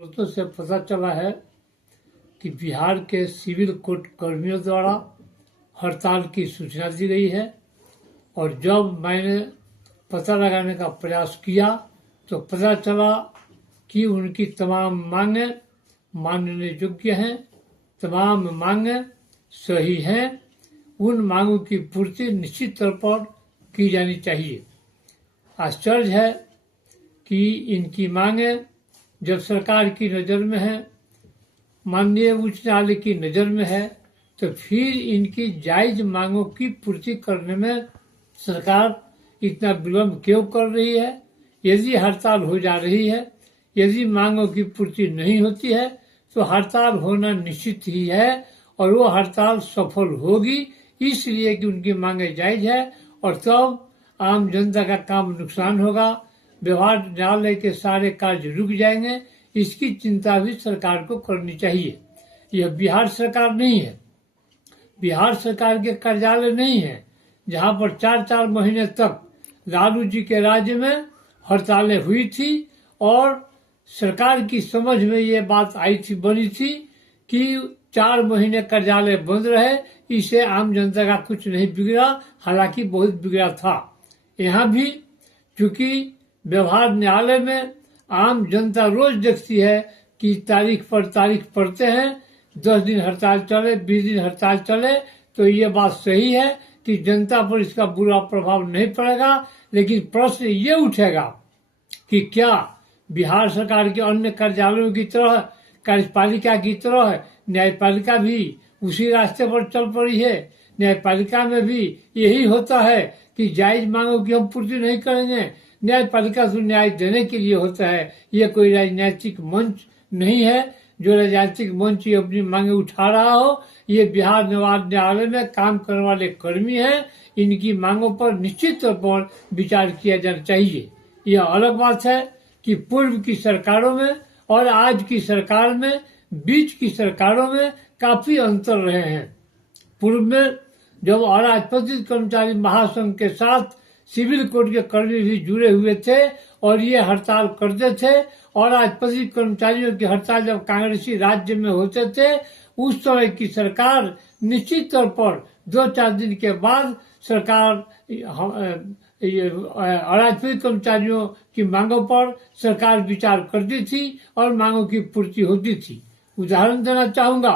सूत्रों से पता चला है कि बिहार के सिविल कोर्ट कर्मियों द्वारा हड़ताल की सूचना दी गई है और जब मैंने पता लगाने का प्रयास किया तो पता चला कि उनकी तमाम मांगें मानने योग्य हैं, तमाम मांगें सही हैं। उन मांगों की पूर्ति निश्चित तौर पर की जानी चाहिए। आश्चर्य है कि इनकी मांगें जब सरकार की नज़र में है, माननीय उच्च न्यायालय की नज़र में है, तो फिर इनकी जायज मांगों की पूर्ति करने में सरकार इतना विलम्ब क्यों कर रही है। यदि हड़ताल हो जा रही है, यदि मांगों की पूर्ति नहीं होती है तो हड़ताल होना निश्चित ही है और वो हड़ताल सफल होगी, इसलिए कि उनकी मांगे जायज है और तब आम जनता का काम नुकसान होगा, व्यवहार न्यायालय के सारे कार्य रुक जाएंगे। इसकी चिंता भी सरकार को करनी चाहिए। यह बिहार सरकार नहीं है, बिहार सरकार के कार्यालय नहीं है जहां पर 4-4 महीने तक लालू जी के राज्य में हड़तालें हुई थी और सरकार की समझ में ये बात आई थी, बनी थी कि 4 महीने कार्यालय बंद रहे, इससे आम जनता का कुछ नहीं बिगड़ा, हालांकि बहुत बिगड़ा था। यहाँ भी चूंकि व्यवहार न्यायालय में आम जनता रोज देखती है कि तारीख पर तारीख पढ़ते हैं, 10 दिन हड़ताल चले, 20 दिन हड़ताल चले, तो ये बात सही है कि जनता पर इसका बुरा प्रभाव नहीं पड़ेगा। लेकिन प्रश्न ये उठेगा कि क्या बिहार सरकार के अन्य कार्यालयों की तरह, कार्यपालिका की तरह न्यायपालिका भी उसी रास्ते पर चल पड़ी है। न्यायपालिका में भी यही होता है कि जायज मांगों की हम पूर्ति नहीं करेंगे। न्यायपालिका तो न्याय देने के लिए होता है, ये कोई राजनीतिक मंच नहीं है जो राजनीतिक मंच ही अपनी मांगे उठा रहा हो। ये बिहार न्यायालय में काम करने वाले कर्मी हैं, इनकी मांगों पर निश्चित तौर पर विचार किया जाना चाहिए। यह अलग बात है कि पूर्व की सरकारों में और आज की सरकार में, बीच की सरकारों में काफी अंतर रहे हैं। पूर्व में जब अराजपत्रित कर्मचारी महासंघ के साथ सिविल कोर्ट के कर्मी भी जुड़े हुए थे और ये हड़ताल करते थे, और अराजपत्रित कर्मचारियों की हड़ताल जब कांग्रेसी राज्य में होते थे, उस समय की सरकार निश्चित तौर पर 2-4 दिन के बाद सरकार अराजपत्रित कर्मचारियों की मांगों पर सरकार विचार करती थी और मांगों की पूर्ति होती थी। उदाहरण देना चाहूंगा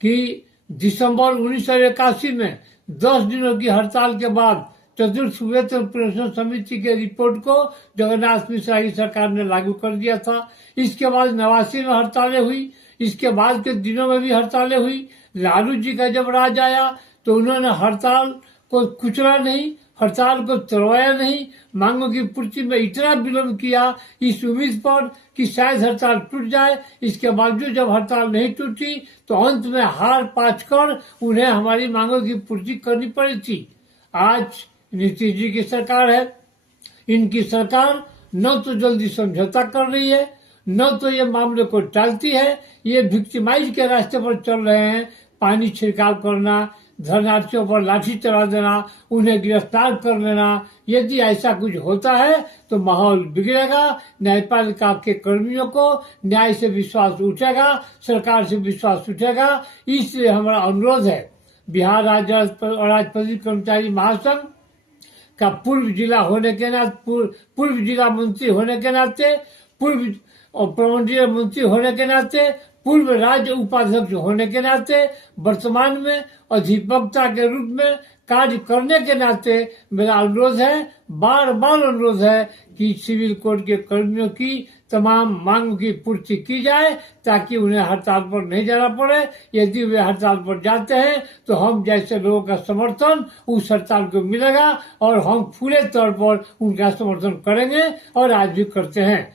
कि दिसंबर 1981 में 10 दिनों की हड़ताल के बाद चतुर्थ वेतन पेंशन समिति के रिपोर्ट को जगन्नाथ मिश्रा की सरकार ने लागू कर दिया था। इसके बाद 89 में हड़तालें हुई, इसके बाद के दिनों में भी हड़तालें हुई। लालू जी का जब राज आया तो उन्होंने हड़ताल को कुचला नहीं, हड़ताल को तोड़वाया नहीं, मांगों की पूर्ति में इतना विलम्ब किया इस उम्मीद पर कि शायद हड़ताल टूट जाए। इसके बावजूद जब हड़ताल नहीं टूटी तो अंत में हार पाच कर उन्हें हमारी मांगों की पूर्ति करनी पड़ी थी। आज नीतीश जी की सरकार है, इनकी सरकार न तो जल्दी समझौता कर रही है, न तो ये मामले को टालती है। ये विक्टिमाइज के रास्ते पर चल रहे हैं। पानी छिड़काव करना, धरनार्थियों पर लाठी चला देना, उन्हें गिरफ्तार कर लेना। यदि ऐसा कुछ होता है तो माहौल बिगड़ेगा, न्यायपालिका के कर्मियों को न्याय से विश्वास उठेगा, सरकार से विश्वास उठेगा। इसलिए हमारा अनुरोध है, बिहार राज्य अराजपत्रित कर्मचारी महासंघ का पूर्व जिला होने के नाते, पूर्व जिला मंत्री होने के नाते, पूर्व और प्रमंडलीय मंत्री होने के नाते, पूर्व राज्य उपाध्यक्ष होने के नाते, वर्तमान में अधिवक्ता के रूप में कार्य करने के नाते मेरा अनुरोध है, बार बार अनुरोध है कि सिविल कोर्ट के कर्मियों की तमाम मांग की पूर्ति की जाए ताकि उन्हें हड़ताल पर नहीं जाना पड़े। यदि वे हड़ताल पर जाते हैं तो हम जैसे लोगों का समर्थन उस हड़ताल को मिलेगा और हम पूरे तौर पर उनका समर्थन करेंगे और आज भी करते हैं।